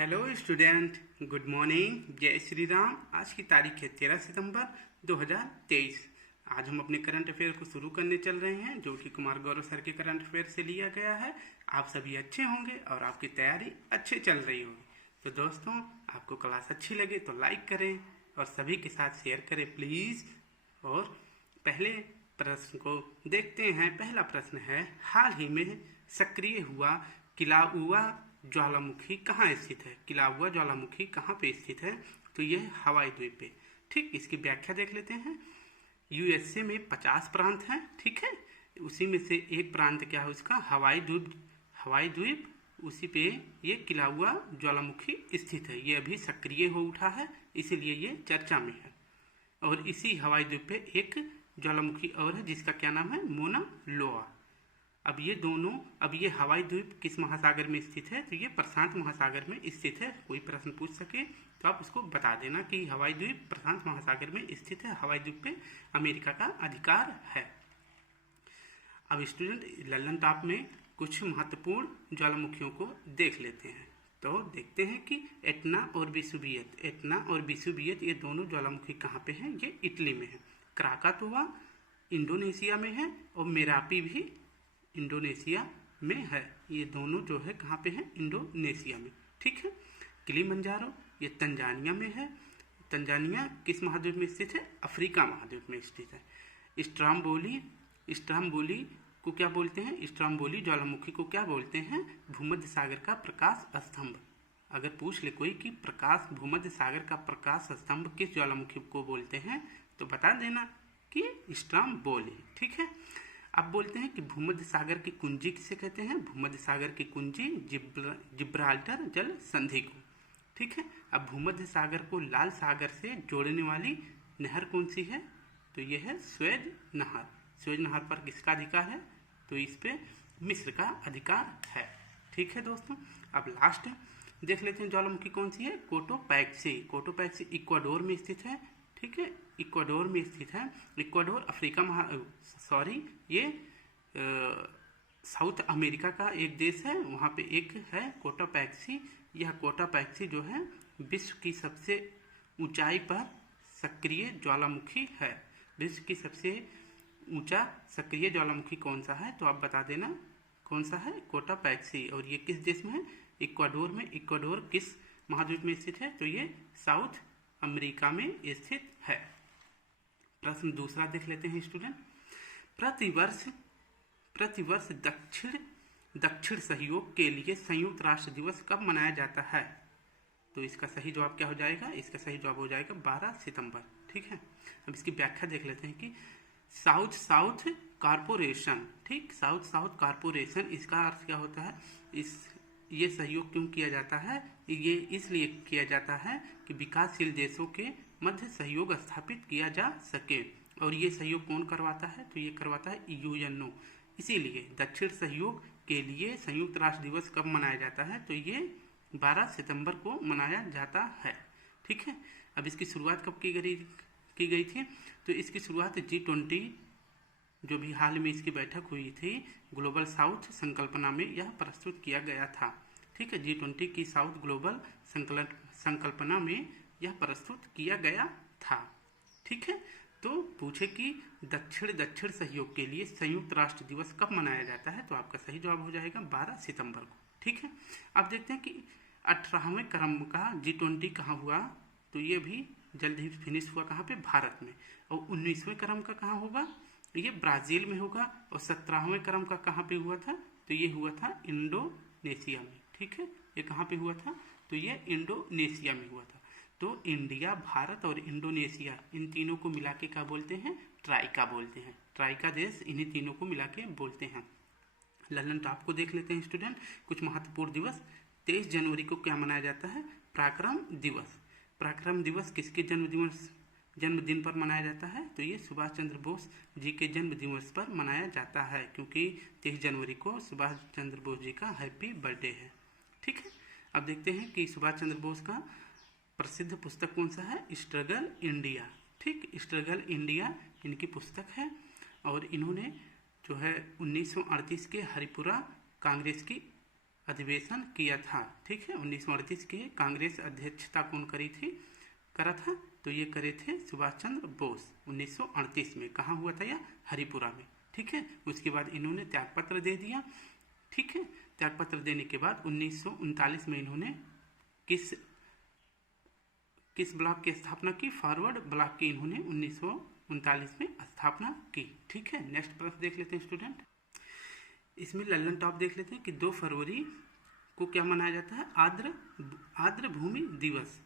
Hello student, good morning. जय श्री राम। आज की तारीख है 13 सितंबर 2023। आज हम अपने करंट अफेयर को शुरू करने चल रहे हैं, जो कि कुमार गौरव सर के करंट अफेयर से लिया गया है। आप सभी अच्छे होंगे और आपकी तैयारी अच्छे चल रही होगी। तो दोस्तों, आपको क्लास अच्छी लगे तो लाइक करें और सभी के साथ शेयर करें प्लीज़। और पहले प्रश्न को देखते हैं। पहला प्रश्न है, हाल ही में सक्रिय हुआ किलाउआ ज्वालामुखी कहाँ स्थित है? किलाउआ ज्वालामुखी कहाँ पे स्थित है? तो यह हवाई द्वीप पे। ठीक, इसकी व्याख्या देख लेते हैं। यूएसए में 50 प्रांत हैं, ठीक है। उसी में से एक प्रांत क्या है उसका? हवाई द्वीप। हवाई द्वीप, उसी पे ये किलाउआ ज्वालामुखी स्थित है। ये अभी सक्रिय हो उठा है, इसीलिए ये चर्चा में है। और इसी हवाई द्वीप पे एक ज्वालामुखी और है, जिसका क्या नाम है? मोना लोआ। अब ये हवाई द्वीप किस महासागर में स्थित है? तो ये प्रशांत महासागर में स्थित है। कोई प्रश्न पूछ सके तो आप उसको बता देना कि हवाई द्वीप प्रशांत महासागर में स्थित है। हवाई द्वीप पे अमेरिका का अधिकार है। अब स्टूडेंट, लल्लन टॉप में कुछ महत्वपूर्ण ज्वालामुखियों को देख लेते हैं। तो देखते हैं कि एटना और विसुवियत ये दोनों ज्वालामुखी कहाँ पे हैं? ये इटली में है। क्राकातोआ इंडोनेशिया में है और मेरापी भी इंडोनेशिया में है। ये दोनों जो है कहाँ पे हैं? इंडोनेशिया में, ठीक है। किलिमंजारो ये तंजानिया में है। तंजानिया किस महाद्वीप में स्थित है? अफ्रीका महाद्वीप में स्थित है। स्ट्राम्बोली को क्या बोलते हैं? स्ट्राम्बोली ज्वालामुखी को क्या बोलते हैं? भूमध्य सागर का प्रकाश स्तंभ। अगर पूछ ले कोई कि भूमध्य सागर का प्रकाश स्तंभ किस ज्वालामुखी को बोलते हैं, तो बता देना कि स्ट्राम्बोली, ठीक है। अब बोलते हैं कि भूमध्य सागर की कुंजी किसे कहते हैं? भूमध्य सागर की कुंजी जिब्राल्टर जल संधि को, ठीक है। अब भूमध्य सागर को लाल सागर से जोड़ने वाली नहर कौन सी है? तो यह है स्वेज नहर। स्वेज नहर पर किसका अधिकार है? तो इस पे मिस्र का अधिकार है, ठीक है दोस्तों। अब लास्ट देख लेते हैं ज्वालामुखी कौन सी है? कोटोपैक्सी। कोटोपैक्सी इक्वाडोर में स्थित है, ठीक है। इक्वाडोर में स्थित है। इक्वाडोर ये साउथ अमेरिका का एक देश है। वहाँ पे एक है कोटोपैक्सी। यह कोटोपैक्सी जो है विश्व की सबसे ऊंचाई पर सक्रिय ज्वालामुखी है। विश्व की सबसे ऊंचा सक्रिय ज्वालामुखी कौन सा है? तो आप बता देना कौन सा है? कोटोपैक्सी। और ये किस देश में है? इक्वाडोर में। इक्वाडोर किस महाद्वीप में स्थित है? तो ये साउथ अमेरिका में स्थित है। प्रश्न दूसरा देख लेते हैं स्टूडेंट। प्रतिवर्ष दक्षिण सहयोग के लिए संयुक्त राष्ट्र दिवस कब मनाया जाता है? तो इसका सही जवाब क्या हो जाएगा? इसका सही जवाब हो जाएगा 12 सितंबर, ठीक है। अब इसकी व्याख्या देख लेते हैं कि साउथ कारपोरेशन, ठीक। साउथ कारपोरेशन, इसका अर्थ क्या होता है? ये सहयोग क्यों किया जाता है? ये इसलिए किया जाता है कि विकासशील देशों के मध्य सहयोग स्थापित किया जा सके। और ये सहयोग कौन करवाता है? तो ये करवाता है यूएनओ। इसीलिए दक्षिण सहयोग के लिए संयुक्त राष्ट्र दिवस कब मनाया जाता है? तो ये 12 सितंबर को मनाया जाता है, ठीक है। अब इसकी शुरुआत कब की गई थी? तो इसकी शुरुआत G20 जो भी हाल में इसकी बैठक हुई थी, ग्लोबल साउथ संकल्पना में यह प्रस्तुत किया गया था, ठीक है। G20 की साउथ ग्लोबल संकल्पना में यह प्रस्तुत किया गया था, ठीक है। तो पूछे कि दक्षिण सहयोग के लिए संयुक्त राष्ट्र दिवस कब मनाया जाता है? तो आपका सही जवाब हो जाएगा 12 सितंबर को, ठीक है। अब देखते हैं कि 18वें क्रम का G20 कहाँ हुआ? तो ये भी जल्द ही फिनिश हुआ। कहाँ पे? भारत में। और 19वें क्रम का कहाँ होगा? ये ब्राजील में होगा। और 17वें क्रम का कहाँ पे हुआ था? तो ये हुआ था इंडोनेशिया में, ठीक है। ये कहाँ पे हुआ था? तो ये इंडोनेशिया में हुआ था। तो इंडिया, भारत और इंडोनेशिया, इन तीनों को मिला के क्या बोलते हैं? ट्राइका बोलते हैं। ट्राइका देश इन्हीं तीनों को मिला के बोलते हैं। लल्लन टॉप को देख लेते हैं स्टूडेंट। कुछ महत्वपूर्ण दिवस। 23 जनवरी को क्या मनाया जाता है? पराक्रम दिवस। पराक्रम दिवस किसके जन्मदिन पर मनाया जाता है? तो ये सुभाष चंद्र बोस जी के जन्म दिवस पर मनाया जाता है, क्योंकि 23 जनवरी को सुभाष चंद्र बोस जी का हैप्पी बर्थडे है, ठीक है। अब देखते हैं कि सुभाष चंद्र बोस का प्रसिद्ध पुस्तक कौन सा है? स्ट्रगल इंडिया, ठीक। स्ट्रगल इंडिया इनकी पुस्तक है। और इन्होंने जो है 1938 के हरिपुरा कांग्रेस की अधिवेशन किया था। ठीक है, 1938 के कांग्रेस अध्यक्षता कौन करा था? तो ये करे थे सुभाष चंद्र बोस 1938 में। कहाँ हुआ था यह? हरिपुरा में। ठीक है, उसके बाद इन्होंने त्यागपत्र दे दिया। ठीक है, त्यागपत्र देने के बाद 1939 में इन्होंने किस ब्लॉक की स्थापना की? फॉरवर्ड ब्लॉक की इन्होंने 1939 में स्थापना की। ठीक है, नेक्स्ट प्रश्न देख लेते हैं स्टूडेंट। इसमें लल्लन टॉप देख लेते हैं कि 2 फरवरी को क्या मनाया जाता है? आर्द्र भूमि दिवस।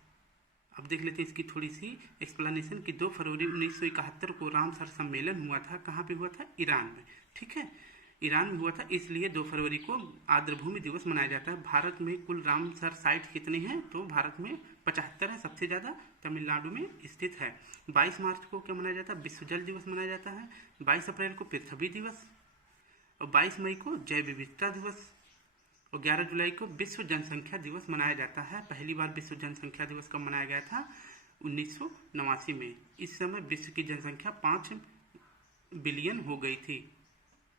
अब देख लेते हैं इसकी थोड़ी सी एक्सप्लेनेशन कि 2 फरवरी 1971 को रामसर सम्मेलन हुआ था। कहाँ पे हुआ था? ईरान में। ठीक है, ईरान में हुआ था, इसलिए 2 फरवरी को आर्द्र भूमि दिवस मनाया जाता है। भारत में कुल रामसर साइट कितने हैं? तो भारत में 75 है, सबसे ज़्यादा तमिलनाडु में स्थित है। 22 मार्च को क्या मनाया जाता है? विश्व जल दिवस मनाया जाता है। 22 अप्रैल को पृथ्वी दिवस, और 22 मई को जैव विविधता दिवस, और 11 जुलाई को विश्व जनसंख्या दिवस मनाया जाता है। पहली बार विश्व जनसंख्या दिवस कब मनाया गया था? 1989 में। इस समय विश्व की जनसंख्या 5 बिलियन हो गई थी।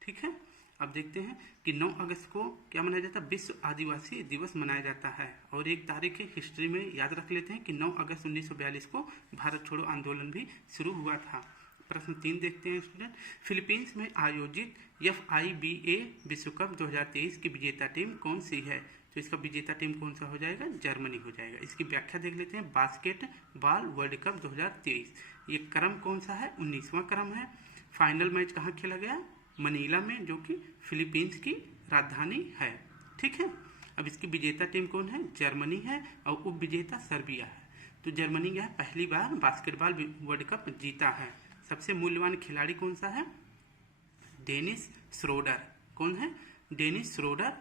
ठीक है, अब देखते हैं कि 9 अगस्त को क्या मनाया जाता है? विश्व आदिवासी दिवस मनाया जाता है। और एक तारीख हिस्ट्री में याद रख लेते हैं कि 9 अगस्त 1942 को भारत छोड़ो आंदोलन भी शुरू हुआ था। प्रश्न 3 देखते हैं स्टूडेंट। फिलीपींस में आयोजित FIBA विश्व कप 2023 की विजेता टीम कौन सी है? तो इसका विजेता टीम कौन सा हो जाएगा? जर्मनी हो जाएगा। इसकी व्याख्या देख लेते हैं। बास्केटबॉल वर्ल्ड कप 2023, ये क्रम कौन सा है? 19वां क्रम है। फाइनल मैच कहाँ खेला गया? मनीला में, जो कि फिलीपींस की राजधानी है। ठीक है, अब इसकी विजेता टीम कौन है? जर्मनी है, और उप विजेता सर्बिया है। तो जर्मनी यह पहली बार बास्केटबॉल वर्ल्ड कप जीता है। सबसे मूल्यवान खिलाड़ी कौन सा है? Dennis Schroder. कौन है? Dennis Schroeder.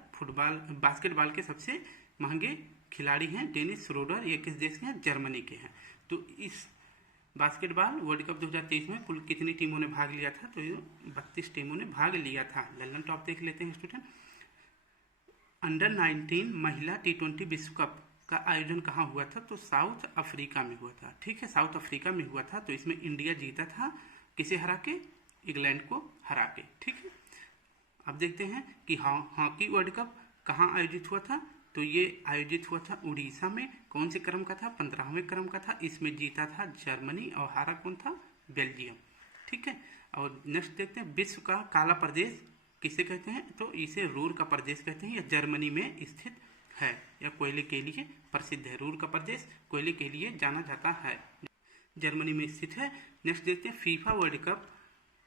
बास्केटबॉल के सबसे महंगे खिलाड़ी हैं डेनिस श्रोडर। ये किस देश के हैं? जर्मनी के हैं। तो इस बास्केटबॉल वर्ल्ड कप 2023 में कुल कितनी टीमों ने भाग लिया था? तो ये 32 टीमों ने भाग लिया था। लल्लन टॉप देख लेते हैं स्टूडेंट। अंडर 19 महिला T20 विश्व कप का आयोजन कहाँ हुआ था? तो साउथ अफ्रीका में हुआ था। ठीक है, साउथ अफ्रीका में हुआ था। तो इसमें इंडिया जीता था, किसे हरा के? इंग्लैंड को हरा के। ठीक है, अब देखते हैं कि हॉकी वर्ल्ड कप कहाँ आयोजित हुआ था? तो ये आयोजित हुआ था उड़ीसा में। कौन से क्रम का था? 15वें क्रम का था। इसमें जीता था जर्मनी, और हारा कौन था? बेल्जियम। ठीक है, और नेक्स्ट देखते हैं। विश्व का काला प्रदेश किसे कहते हैं? तो इसे रूर का प्रदेश कहते हैं। यह जर्मनी में स्थित है। यह कोयले के लिए प्रसिद्ध है। रूर का प्रदेश कोयले के लिए जाना जाता है, जर्मनी में स्थित है। नेक्स्ट देखते हैं फीफा वर्ल्ड कप,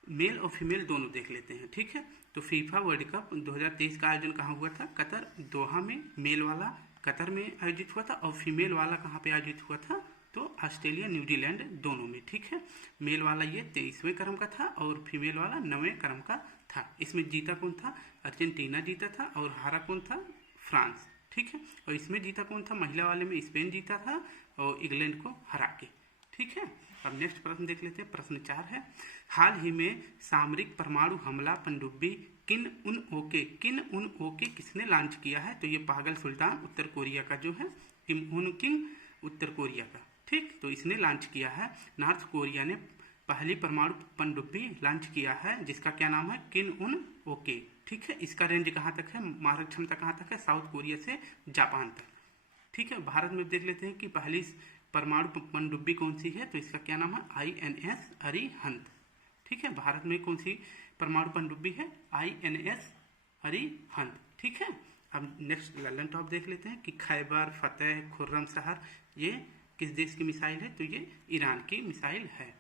मेल और फीमेल दोनों देख लेते हैं। ठीक है, तो फीफा वर्ल्ड कप 2023 का आयोजन कहाँ हुआ था? कतर, दोहा में। मेल वाला कतर में आयोजित हुआ था, और फीमेल वाला कहाँ पे आयोजित हुआ था? तो ऑस्ट्रेलिया, न्यूजीलैंड दोनों में। ठीक है, मेल वाला ये 23वें क्रम का था, और फीमेल वाला 9वें क्रम का था। इसमें जीता कौन था? अर्जेंटीना जीता था, और हारा कौन था? फ्रांस। ठीक है, और इसमें जीता कौन था? महिला वाले में स्पेन जीता था, और इंग्लैंड को हरा के। ठीक है, अब नेक्स्ट प्रश्न देख लेते हैं। प्रश्न 4 है। हाल ही में सामरिक परमाणु हमला पनडुब्बी किन उन ओके किसने लॉन्च किया है? तो ये पागल सुल्तान उत्तर कोरिया का जो है, किम उन किंग उत्तर कोरिया का। ठीक, तो इसने लॉन्च किया है। नॉर्थ कोरिया ने पहली परमाणु पनडुब्बी लॉन्च किया है, जिसका क्या नाम है? किन उन ओके। ठीक है, इसका रेंज कहाँ तक है? मारक क्षमता कहाँ तक है? साउथ कोरिया से जापान तक। ठीक है, भारत में देख लेते हैं कि पहली परमाणु पनडुब्बी कौन सी है? तो इसका क्या नाम है? INS अरिहंत। ठीक है, भारत में कौन सी परमाणु पनडुब्बी है? INS अरिहंत। ठीक है, अब नेक्स्ट लल्लन टॉप देख लेते हैं कि खैबर फतेह खुर्रमशहर ये किस देश की मिसाइल है? तो ये ईरान की मिसाइल है।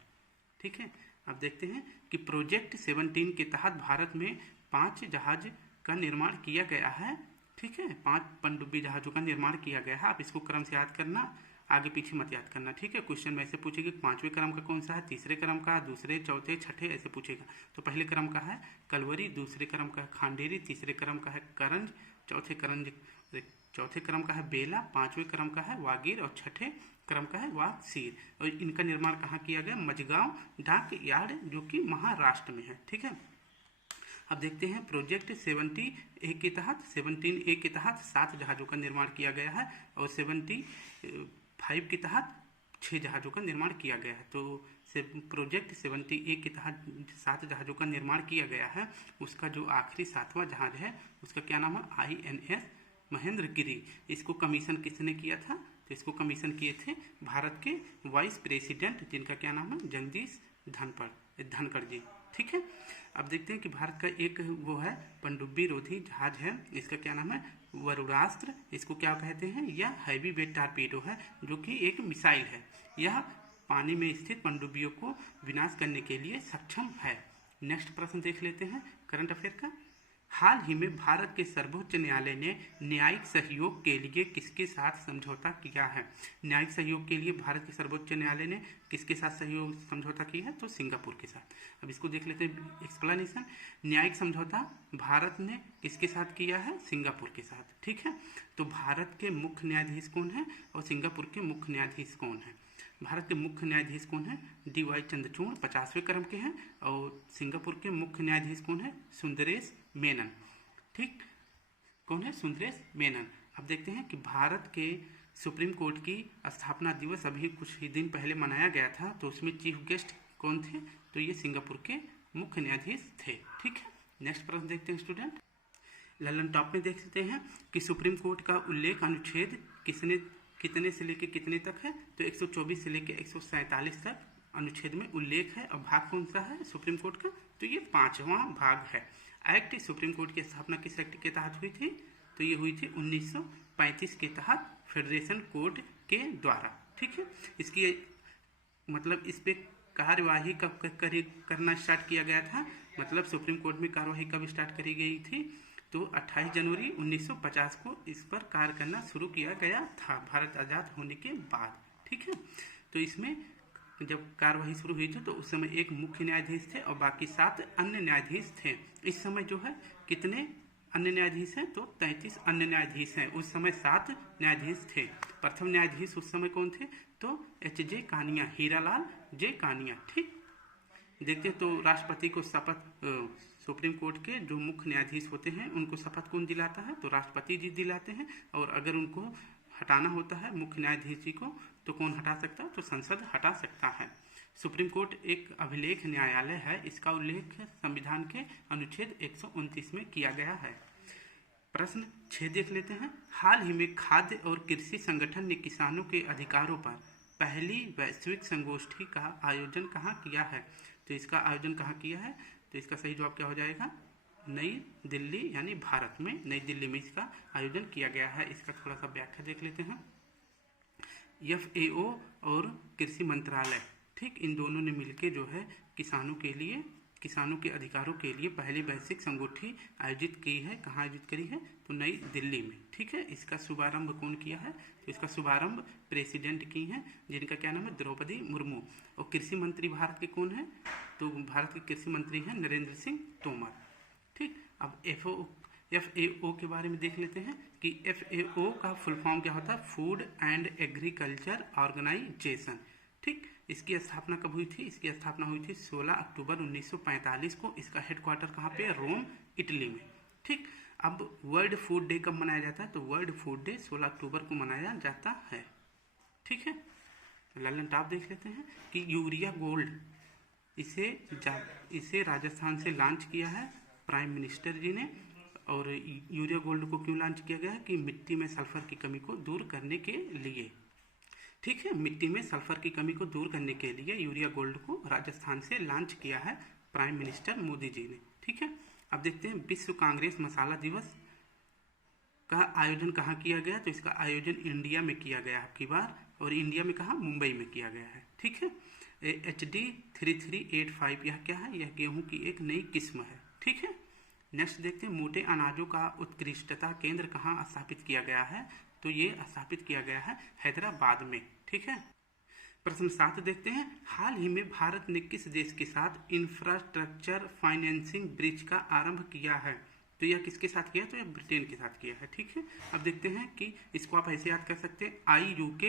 ठीक है, अब देखते हैं कि प्रोजेक्ट 17 के तहत भारत में 5 जहाज का निर्माण किया गया है। ठीक है, 5 पनडुब्बी जहाजों का निर्माण किया गया है। आप इसको क्रम से याद करना, आगे पीछे मत याद करना। ठीक है, क्वेश्चन में ऐसे पूछेगी 5वें क्रम का कौन सा है, तीसरे क्रम का, दूसरे, चौथे, छठे, ऐसे पूछेगा। तो पहले क्रम का है कलवरी, दूसरे क्रम का है खांडेरी, तीसरे क्रम का है करंज, चौथे क्रम का है बेला, 5वें क्रम का है वागीर, और छठे क्रम का है वागसीर। और इनका निर्माण कहाँ किया गया? मजगांव डाक यार्ड, जो कि महाराष्ट्र में है। ठीक है, अब देखते हैं प्रोजेक्ट 17A के तहत 7 जहाजों का निर्माण किया गया है, और 75 के तहत 6 जहाजों का निर्माण किया गया है। तो प्रोजेक्ट 70A के तहत 7 जहाजों का निर्माण किया गया है। उसका जो आखिरी 7वां जहाज है, उसका क्या नाम है? INS महेंद्र गिरी। इसको कमीशन किसने किया था? तो इसको कमीशन किए थे भारत के वाइस प्रेसिडेंट, जिनका क्या नाम है? जगदीश धनखड़ जी। ठीक है। अब देखते हैं कि भारत का एक वो है पनडुब्बी रोधी जहाज है, इसका क्या नाम है? वरुणास्त्र। इसको क्या कहते हैं? यह हैवी वेट टारपीडो है, जो कि एक मिसाइल है। यह पानी में स्थित पनडुब्बियों को विनाश करने के लिए सक्षम है। नेक्स्ट प्रश्न देख लेते हैं करंट अफेयर का। हाल ही में भारत के सर्वोच्च न्यायालय ने न्यायिक सहयोग के लिए किसके साथ समझौता किया है? न्यायिक सहयोग के लिए भारत के सर्वोच्च न्यायालय ने किसके साथ सहयोग समझौता किया है? तो सिंगापुर के साथ। अब इसको देख लेते हैं एक्सप्लेनेशन। न्यायिक समझौता भारत ने किसके साथ किया है? सिंगापुर के साथ। ठीक है। तो भारत के मुख्य न्यायाधीश कौन है और सिंगापुर के मुख्य न्यायाधीश कौन है? भारत के मुख्य न्यायाधीश कौन है? डी.वाई. चंद्रचूड़ 50वें क्रम के हैं। और सिंगापुर के मुख्य न्यायाधीश कौन है? सुंदरेश मेनन। ठीक, कौन है? सुंदरेश मेनन। अब देखते हैं कि भारत के सुप्रीम कोर्ट की स्थापना दिवस अभी कुछ ही दिन पहले मनाया गया था, तो उसमें चीफ गेस्ट कौन थे? तो ये सिंगापुर के मुख्य न्यायाधीश थे। ठीक है। नेक्स्ट प्रश्न देखते हैं स्टूडेंट। ललन टॉप में देख सकते हैं कि सुप्रीम कोर्ट का उल्लेख अनुच्छेद कितने से लेकर कितने तक है? तो 124 से लेकर 147 तक अनुच्छेद में उल्लेख है। और भाग कौन सा है सुप्रीम कोर्ट का? तो ये 5वां भाग है। एक्ट, सुप्रीम कोर्ट की स्थापना किस एक्ट के तहत हुई थी? तो ये हुई थी 1935 के तहत फेडरेशन कोर्ट के द्वारा। ठीक है। इसकी मतलब इस पे कार्यवाही कब करना स्टार्ट किया गया था? मतलब सुप्रीम कोर्ट में कार्यवाही कब स्टार्ट करी गई थी? तो 28 जनवरी 1950 को इस पर कार्य करना शुरू किया गया था, भारत आज़ाद होने के बाद। ठीक है। तो इसमें जब कार्यवाही शुरू हुई थी तो उस समय एक मुख्य न्यायाधीश थे और बाकी 7 अन्य न्यायाधीश थे। इस समय जो है कितने अन्य न्यायाधीश हैं? तो 33 अन्य न्यायाधीश हैं। उस समय 7 न्यायाधीश थे। प्रथम न्यायाधीश उस समय कौन थे? तो H.J. कानिया, हीरालाल जे कानिया। ठीक। देखते हैं तो राष्ट्रपति को शपथ, सुप्रीम कोर्ट के जो मुख्य न्यायाधीश होते हैं उनको शपथ कौन दिलाता है? तो राष्ट्रपति जी दिलाते हैं। और अगर उनको हटाना होता है मुख्य न्यायाधीश जी को, तो कौन हटा सकता है? तो संसद हटा सकता है। सुप्रीम कोर्ट एक अभिलेख न्यायालय है। इसका उल्लेख संविधान के अनुच्छेद 129 में किया गया है। प्रश्न 6 देख लेते हैं। हाल ही में खाद्य और कृषि संगठन ने किसानों के अधिकारों पर पहली वैश्विक संगोष्ठी का आयोजन कहाँ किया है? तो इसका आयोजन कहाँ किया है? तो इसका सही जवाब क्या हो जाएगा? नई दिल्ली, यानी भारत में नई दिल्ली में इसका आयोजन किया गया है। इसका थोड़ा सा व्याख्या देख लेते हैं। FAO और कृषि मंत्रालय, ठीक, इन दोनों ने मिलकर जो है किसानों के अधिकारों के लिए पहली वैश्विक संगोष्ठी आयोजित की है। कहाँ आयोजित करी है? तो नई दिल्ली में। ठीक है। इसका शुभारंभ कौन किया है? तो इसका शुभारंभ प्रेसिडेंट की हैं, जिनका क्या नाम है? द्रौपदी मुर्मू। और कृषि मंत्री भारत के कौन है? तो भारत के कृषि मंत्री हैं नरेंद्र सिंह तोमर। ठीक। अब FAO के बारे में देख लेते हैं कि FAO का फुल फॉर्म क्या होता है? Food and agriculture organisation. ठीक। इसकी स्थापना कब हुई थी? इसकी स्थापना हुई थी 16 अक्टूबर 1945 को। इसका हेडक्वार्टर कहाँ पे? रोम, इटली में। ठीक। अब वर्ल्ड फूड डे कब मनाया जाता है? तो वर्ल्ड फूड डे 16 अक्टूबर को मनाया जाता है। ठीक है। ललन टॉप देख लेते हैं कि यूरिया गोल्ड, इसे राजस्थान से लॉन्च किया है प्राइम मिनिस्टर जी ने। और यूरिया गोल्ड को क्यों लॉन्च किया गया है? कि मिट्टी में सल्फर की कमी को दूर करने के लिए। ठीक है। मिट्टी में सल्फर की कमी को दूर करने के लिए यूरिया गोल्ड को राजस्थान से लॉन्च किया है प्राइम मिनिस्टर मोदी जी ने। ठीक है। अब देखते हैं विश्व कांग्रेस मसाला दिवस का आयोजन कहाँ किया गया? तो इसका आयोजन इंडिया में किया गया आपकी बार। और इंडिया में कहाँ? मुंबई में किया गया है। ठीक है। HD 3385 यह क्या है? यह गेहूं की एक नई किस्म है। ठीक है। नेक्स्ट देखते हैं मोटे अनाजों का उत्कृष्टता केंद्र कहाँ स्थापित किया गया है? तो ये स्थापित किया गया है हैदराबाद में। ठीक है। प्रश्न 7 देखते हैं। हाल ही में भारत ने किस देश के साथ इंफ्रास्ट्रक्चर फाइनेंसिंग ब्रिज का आरंभ किया है? तो यह किसके साथ किया? तो यह ब्रिटेन के साथ किया है। ठीक है। अब देखते हैं कि इसको आप ऐसे याद कर सकते हैं, IUK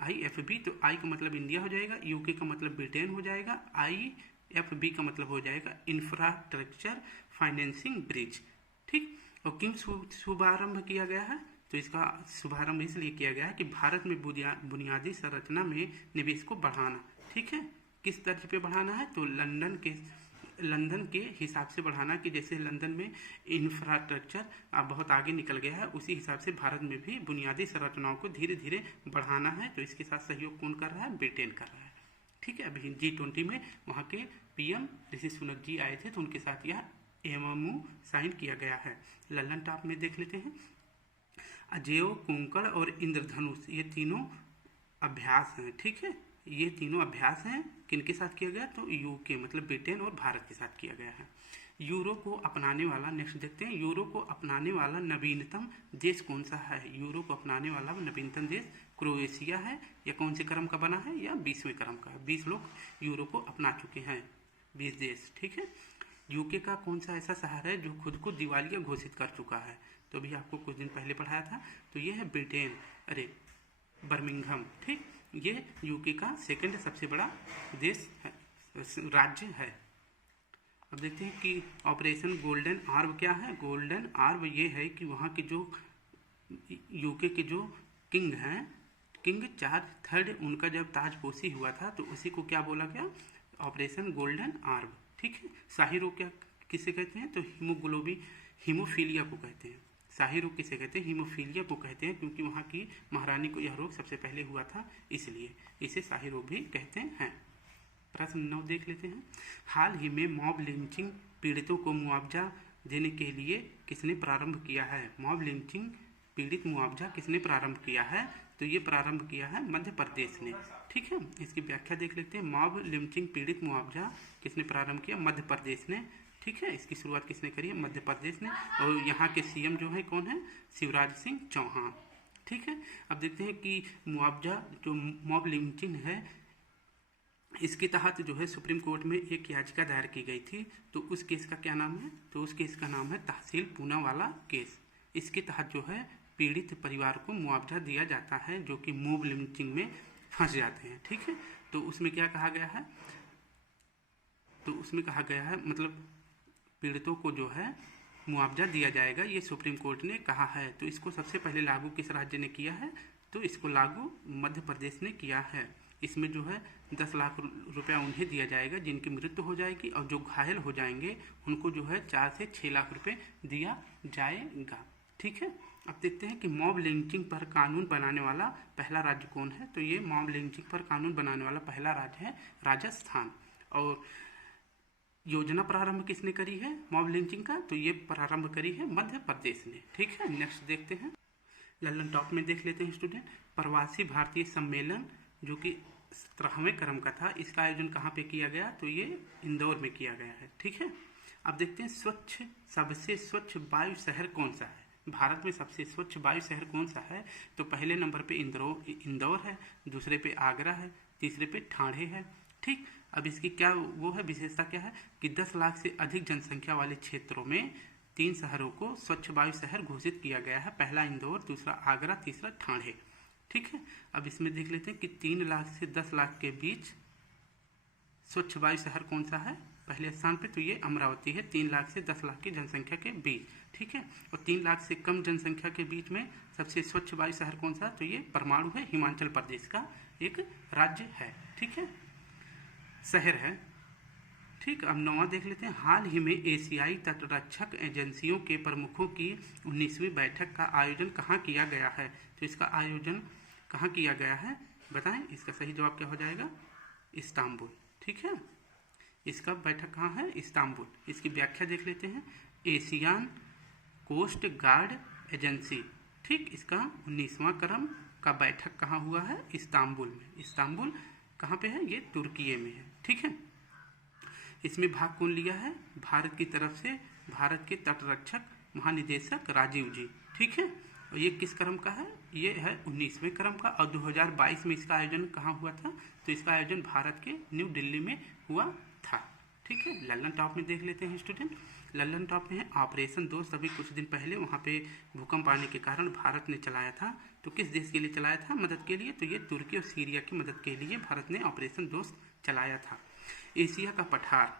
IFB। तो I का मतलब इंडिया हो जाएगा, UK का मतलब ब्रिटेन हो जाएगा, IFB का मतलब हो जाएगा इंफ्रास्ट्रक्चर फाइनेंसिंग ब्रिज। ठीक। और क्यों शुभारंभ किया गया है? तो इसका शुभारंभ इसलिए किया गया है कि भारत में बुनियादी संरचना में निवेश को बढ़ाना। ठीक है। किस तर्ज पे बढ़ाना है? तो लंदन के लंदन के हिसाब से बढ़ाना कि जैसे लंदन में इंफ्रास्ट्रक्चर अब बहुत आगे निकल गया है, उसी हिसाब से भारत में भी बुनियादी संरचनाओं को धीरे धीरे बढ़ाना है। तो इसके साथ सहयोग कौन कर रहा है? ब्रिटेन कर रहा है। ठीक है, अभी G20 में वहाँ के पीएम ऋषि सुनक जी आए थे, तो उनके साथ यह MOU साइन किया गया है। लल्लन टॉप में देख लेते हैं, अजेयो, कुंकड़ और इंद्रधनुष ये तीनों अभ्यास हैं। ठीक है, ये तीनों अभ्यास हैं, किनके साथ किया गया? तो UK मतलब ब्रिटेन और भारत के साथ किया गया है। यूरो को अपनाने वाला, नेक्स्ट देखते हैं, यूरो को अपनाने वाला नवीनतम देश कौन सा है? यूरो को अपनाने वाला नवीनतम देश क्रोएशिया है, या कौन से क्रम का बना है? या 20वें क्रम का है। 20 लोग यूरो को अपना चुके हैं, 20 देश। ठीक है, UK का कौन सा ऐसा शहर है जो खुद को दिवालिया घोषित कर चुका है? तो अभी आपको कुछ दिन पहले पढ़ाया था, तो ये है ब्रिटेन, अरे बर्मिंघम। ठीक, ये UK का सेकंड सबसे बड़ा देश है, राज्य है। अब देखते हैं कि ऑपरेशन गोल्डन आर्ब क्या है। गोल्डन आर्ब ये है कि वहाँ के जो UK के जो किंग हैं, किंग चार्ल्स III, उनका जब ताजपोशी हुआ था तो उसी को क्या बोला गया? Operation golden orb. ठीक है, शाही रोग क्या किसे कहते हैं? तो हीमोफीलिया को कहते हैं। शाही रोग किसे कहते हैं? हीमोफीलिया को कहते हैं, क्योंकि वहाँ की महारानी को यह रोग सबसे पहले हुआ था, इसलिए इसे शाही रोग भी कहते हैं। प्रश्न 9 देख लेते हैं, हाल ही में मॉब लिंचिंग पीड़ितों को मुआवजा देने के लिए किसने प्रारंभ किया है? मॉब लिंचिंग पीड़ित मुआवजा किसने प्रारंभ किया है? तो ये प्रारंभ किया है मध्य प्रदेश ने। ठीक है, इसकी व्याख्या देख लेते हैं, मॉब लिंचिंग पीड़ित मुआवजा किसने प्रारंभ किया? मध्य प्रदेश ने। ठीक है, इसकी शुरुआत किसने करी है? मध्य प्रदेश ने। और यहाँ के CM जो है कौन है? शिवराज सिंह चौहान। ठीक है, अब देखते हैं कि मुआवजा जो मॉब लिंचिंग है, इसके तहत जो है सुप्रीम कोर्ट में एक याचिका दायर की गई थी। तो उस केस का क्या नाम है? तो उस केस का नाम है तहसील पूना वाला केस। इसके तहत जो है पीड़ित परिवार को मुआवजा दिया जाता है जो कि मॉब लिंचिंग में फंस जाते हैं। ठीक है, तो उसमें क्या कहा गया है? तो उसमें कहा गया है मतलब पीड़ितों को जो है मुआवजा दिया जाएगा, ये सुप्रीम कोर्ट ने कहा है। तो इसको सबसे पहले लागू किस राज्य ने किया है? तो इसको लागू मध्य प्रदेश ने किया है। इसमें जो है 10 लाख रुपया उन्हें दिया जाएगा जिनकी मृत्यु हो जाएगी, और जो घायल हो जाएंगे उनको जो है 4 से 6 लाख रुपए दिया जाएगा। ठीक है, अब देखते हैं कि मॉब लिंचिंग पर कानून बनाने वाला पहला राज्य कौन है? तो ये मॉब लिंचिंग पर कानून बनाने वाला पहला राज्य है राजस्थान। और योजना प्रारंभ किसने करी है मॉब लिंचिंग का? तो ये प्रारंभ करी है मध्य प्रदेश ने। ठीक है, नेक्स्ट देखते हैं, लल्लन टॉप में देख लेते हैं स्टूडेंट, प्रवासी भारतीय सम्मेलन जो कि 17वें क्रम का था, इसका आयोजन कहाँ पे किया गया? तो ये इंदौर में किया गया है। ठीक है, अब देखते हैं सबसे स्वच्छ वायु शहर कौन सा है? भारत में सबसे स्वच्छ वायु शहर कौन सा है? तो पहले नंबर पे इंदौर है, दूसरे पे आगरा है, तीसरे पे ठाणे है। ठीक, अब इसकी क्या वो है विशेषता क्या है कि 10 लाख से अधिक जनसंख्या वाले क्षेत्रों में 3 शहरों को स्वच्छ वायु शहर घोषित किया गया है। पहला इंदौर, दूसरा आगरा, तीसरा ठाणे। ठीक है, अब इसमें देख लेते हैं कि 3 लाख से 10 लाख के बीच स्वच्छ वायु शहर कौन सा है पहले स्थान पे? तो ये अमरावती है, 3 लाख से 10 लाख की जनसंख्या के बीच। ठीक है, और 3 लाख से कम जनसंख्या के बीच में सबसे स्वच्छ वायु शहर कौन सा? तो ये परमाणु है, हिमाचल प्रदेश का एक राज्य है। ठीक है, शहर है। ठीक, अब 9वां देख लेते हैं, हाल ही में एशियाई तटरक्षक एजेंसियों के प्रमुखों की 19वीं बैठक का आयोजन कहाँ किया गया है? तो इसका आयोजन कहाँ किया गया है बताएं? इसका सही जवाब क्या हो जाएगा? इस्तांबुल। ठीक है, इसका बैठक कहाँ है? इस्तांबुल। इसकी व्याख्या देख लेते हैं, एशियन कोस्ट गार्ड एजेंसी। ठीक, इसका 19वां क्रम का बैठक कहाँ हुआ है? इस्तांबुल में। इस्तांबुल कहाँ पे है? ये तुर्की में है। ठीक है, इसमें भाग कौन लिया है? भारत की तरफ से भारत के तटरक्षक महानिदेशक राजीव जी। ठीक है, और ये किस क्रम का है? ये है 19वें क्रम का, और 2022 में इसका आयोजन कहाँ हुआ था? तो इसका आयोजन भारत के न्यू दिल्ली में हुआ था। ठीक है, लल्लन टॉप में देख लेते हैं स्टूडेंट, लल्लन टॉप में है ऑपरेशन दोस्त। अभी कुछ दिन पहले वहाँ पे भूकंप आने के कारण भारत ने चलाया था। तो किस देश के लिए चलाया था मदद के लिए? तो ये तुर्की और सीरिया की मदद के लिए भारत ने ऑपरेशन दोस्त चलाया था। एशिया का पठार,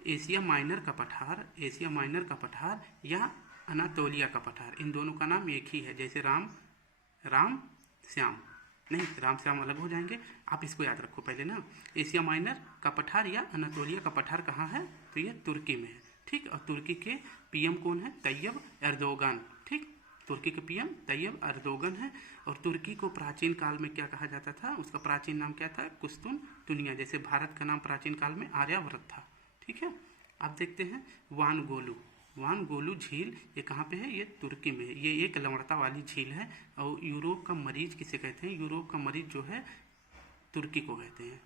एशिया माइनर का पठार, एशिया माइनर का पठार या अनातोलिया का पठार, इन दोनों का नाम एक ही है, जैसे राम राम श्याम। नहीं, राम से राम अलग हो जाएंगे। आप इसको याद रखो पहले ना, एशिया माइनर का पठार या अनातोलिया का पठार कहाँ है, तो ये तुर्की में है। ठीक, और तुर्की के पीएम कौन है, तैयब एर्दोगान। ठीक, तुर्की के पीएम तैयब एर्दोगान है। और तुर्की को प्राचीन काल में क्या कहा जाता था, उसका प्राचीन नाम क्या था, कुस्तुन दुनिया, जैसे भारत का नाम प्राचीन काल में आर्यावर्त था। ठीक है, अब देखते हैं वान गोलू झील, ये कहाँ पे है, ये तुर्की में है। ये एक लवणता वाली झील है। और यूरोप का मरीज किसे कहते हैं, यूरोप का मरीज जो है तुर्की को कहते हैं।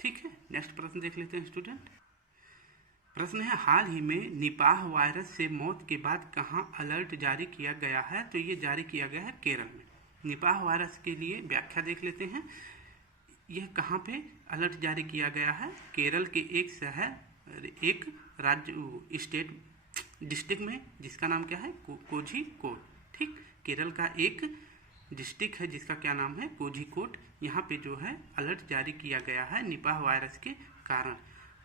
ठीक है, नेक्स्ट प्रश्न देख लेते हैं स्टूडेंट। प्रश्न है, हाल ही में निपाह वायरस से मौत के बाद कहाँ अलर्ट जारी किया गया है, तो ये जारी किया गया है केरल में। निपाह वायरस के लिए व्याख्या देख लेते हैं। यह कहाँ पे अलर्ट जारी किया गया है, केरल के एक शहर, एक राज्य, स्टेट, डिस्ट्रिक्ट में, जिसका नाम क्या है, कोझिकोड। ठीक, केरल का एक डिस्ट्रिक्ट है जिसका क्या नाम है, कोझिकोड। यहाँ पे जो है अलर्ट जारी किया गया है निपाह वायरस के कारण।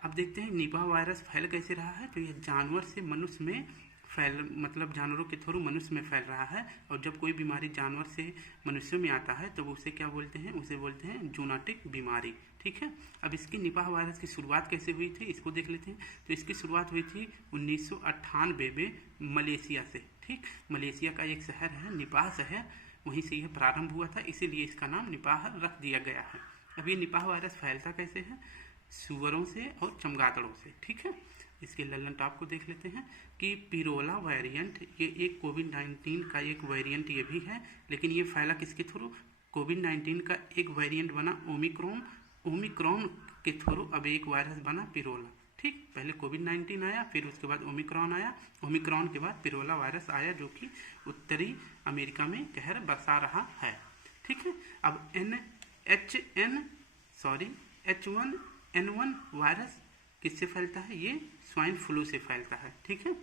अब देखते हैं निपाह वायरस फैल कैसे रहा है, तो यह जानवर से मनुष्य में मतलब जानवरों के थ्रू मनुष्य में फैल रहा है। और जब कोई बीमारी जानवर से मनुष्यों में आता है तो उसे क्या बोलते हैं, उसे बोलते हैं जूनाटिक बीमारी। ठीक है, अब इसकी निपाह वायरस की शुरुआत कैसे हुई थी, इसको देख लेते हैं। तो इसकी शुरुआत हुई थी 1998 में मलेशिया से। ठीक, मलेशिया का एक शहर है निपाह शहर, वहीं से यह प्रारंभ हुआ था, इसीलिए इसका नाम निपाह रख दिया गया है। अब ये निपाह वायरस फैलता कैसे है, सुअरों से और चमगादड़ों से। ठीक है, इसके ललन टॉप को देख लेते हैं कि पिरोला वेरिएंट, ये एक कोविड-19 का एक वेरिएंट ये भी है, लेकिन ये फैला किसके थ्रू, कोविड-19 का एक वेरिएंट बना ओमिक्रॉन के थ्रू अब एक वायरस बना पिरोला। ठीक, पहले कोविड-19 आया, फिर उसके बाद ओमिक्रॉन आया, ओमिक्रॉन के बाद पिरोला वायरस आया, जो कि उत्तरी अमेरिका में कहर बरसा रहा है। ठीक है, अब H1N1 वायरस किससे फैलता है, ये स्वाइन फ्लू से फैलता है। ठीक है,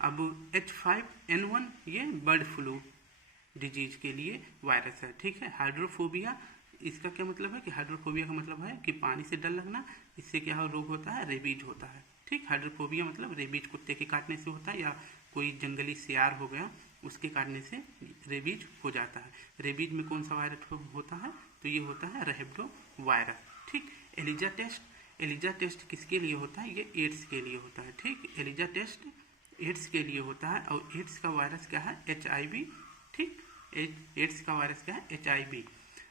अब H5N1 ये बर्ड फ्लू डिजीज के लिए वायरस है। ठीक है, हाइड्रोफोबिया, इसका क्या मतलब है कि हाइड्रोफोबिया का मतलब है कि पानी से डर लगना, इससे क्या रोग होता है, रेबीज होता है। ठीक, हाइड्रोफोबिया मतलब रेबीज कुत्ते के काटने से होता है, या कोई जंगली सियार हो गया उसके काटने से रेबीज हो जाता है। रेबीज में कौन सा वायरस होता है, तो ये होता है रेबिडो वायरस। ठीक, एलिजा टेस्ट किसके लिए होता है, ये एड्स के लिए होता है। ठीक, एलिजा टेस्ट एड्स के लिए होता है। और एड्स का वायरस क्या है, HIV। ठीक, एड्स का वायरस क्या है, HIV।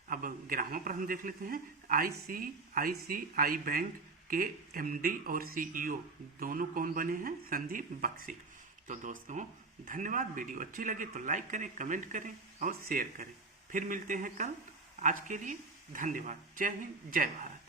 अब 11वां प्रश्न देख लेते हैं। ICICI बैंक के MD और CEO दोनों कौन बने हैं, संदीप बख्शी। तो दोस्तों धन्यवाद, वीडियो अच्छी लगे तो लाइक करें, कमेंट करें और शेयर करें। फिर मिलते हैं कल, आज के लिए धन्यवाद। जय हिंद, जय भारत।